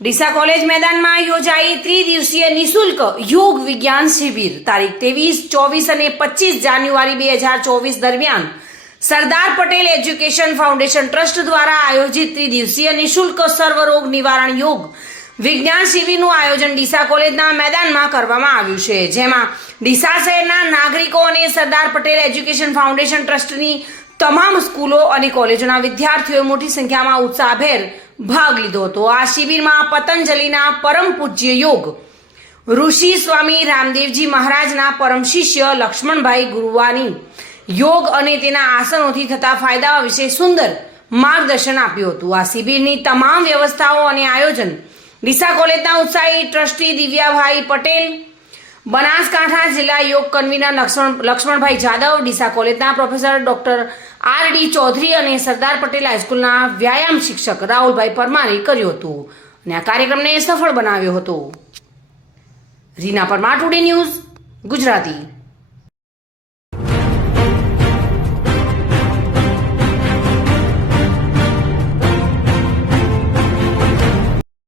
Deesa college મેદાનમાં યોજાઈ ત્રિદિવસીય નિઃશુલ્ક યોગ વિજ્ઞાન શિબિર. તારીખ ત્રેવીસ, ચોવીસ અને પચીસ જાન્યુઆરી બે હજાર ચોવીસ દરમિયાન Sardar Patel education foundation trust દ્વારા આયોજિત ત્રિદિવસીય નિશુલ્ક સર્વરોગ નિવારણ યોગ વિજ્ઞાન શિબિરનું આયોજન ડીસા કોલેજના મેદાનમાં કરવામાં આવ્યું છે, જેમાં ડીસા શહેરના નાગરિકો અને સરદાર પટેલ એજ્યુકેશન ફાઉન્ડેશન ટ્રસ્ટની તમામ સ્કૂલો અને કોલેજોના વિદ્યાર્થીઓએ મોટી સંખ્યામાં ઉત્સાહભેર ભાગ લીધો હતો. આ શિબિરમાં પતંજલિના પરમ પૂજ્ય યોગ ઋષિ સ્વામી રામદેવજી મહારાજના પરમ શિષ્ય લક્ષ્મણભાઈ ગુરુવાની યોગ અને તેના આસનોથી થતા ફાયદાઓ વિશે સુંદર માર્ગદર્શન આપ્યું હતું. આ શિબિરની તમામ વ્યવસ્થાઓ અને આયોજન ડીસા કોલેજના ઉત્સાહી ટ્રસ્ટી દિવ્યાભાઈ પટેલ, બનાસકાંઠા જિલ્લા યોગ કન્વીનર લક્ષ્મણ લક્ષ્મણભાઈ જાદવ, ડીસા કોલેજના professor doctor R D Chaudhary અને સરદાર પટેલ હાઈસ્કૂલના વ્યાયામ શિક્ષક રાહુલભાઈ પરમારે કર્યું હતું અને આ કાર્યક્રમને સફળ બનાવ્યો હતો. Reena Parmar, today news Gujarati.